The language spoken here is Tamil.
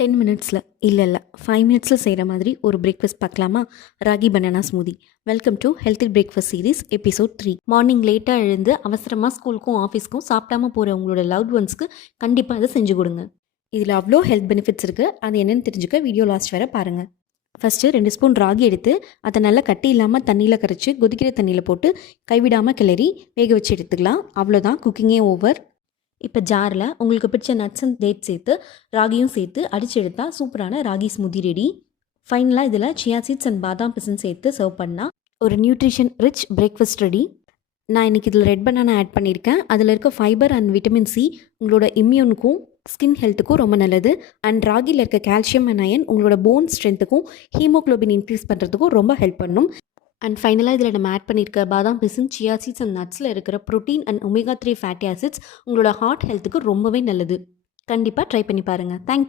10 மினிட்ஸில் இல்லை 5 மினிட்ஸில் செய்கிற மாதிரி ஒரு பிரேக்ஃபாஸ்ட் பார்க்கலாமா? Ragi banana smoothie. Welcome to healthy breakfast series episode 3. Morning லேட்டாக எழுந்து அவசரமாக ஸ்கூலுக்கும் ஆஃபீஸ்க்கும் சாப்பிடாம போகிற உங்களோட லவ்ட் ஒன்ஸ்க்கு கண்டிப்பாக அதை செஞ்சு கொடுங்க. இதில் அவ்வளோ ஹெல்த் பெனிஃபிட்ஸ் இருக்குது. அது என்னென்னு தெரிஞ்சுக்க வீடியோ லாஸ்ட் வரை பாருங்கள். ஃபஸ்ட்டு 2 ஸ்பூன் ராகி எடுத்து அதை நல்லா கட்டி இல்லாமல் தண்ணியில் கரைச்சி கொதிக்கிற தண்ணியில் போட்டு கைவிடாமல் கிளறி வேக வச்சு எடுத்துக்கலாம். அவ்வளோதான், குக்கிங்கே ஓவர். இப்போ ஜாரில் உங்களுக்கு பிடிச்ச நட்ஸ் அண்ட் டேட் சேர்த்து ராகியும் சேர்த்து அடித்து எடுத்தால் சூப்பரான ராகி ஸ்மூதி ரெடி. ஃபைனலாக இதில் சியா சீட்ஸ் அண்ட் பாதாம் பிசன் சேர்த்து சர்வ் பண்ணால் ஒரு நியூட்ரிஷன் ரிச் பிரேக்ஃபாஸ்ட் ரெடி. நான் இன்றைக்கி இதில் ரெட் பனானா ஆட் பண்ணியிருக்கேன். அதில் இருக்க ஃபைபர் அண்ட் விட்டமின் சி உங்களோட இம்யூனுக்கும் ஸ்கின் ஹெல்த்துக்கும் ரொம்ப நல்லது. அண்ட் ராகியில் இருக்க கால்சியம் அண்ட் அயன் உங்களோட போன் ஸ்ட்ரென்த்துக்கும் ஹீமோக்ளோபின் இன்க்ரீஸ் பண்ணுறதுக்கும் ரொம்ப ஹெல்ப் பண்ணும். அண்ட் ஃபைனலாக இதில் நம்ம ஆட் பண்ணியிருக்க பாதாம் பிசின், சியா சீட்ஸ் அண்ட் நட்ஸில் இருக்கிற protein and omega 3 fatty acids உங்களோட ஹார்ட் ஹெல்த்துக்கு ரொம்பவே நல்லது. கண்டிப்பாக ட்ரை பண்ணி பாருங்கள். தேங்க்யூ.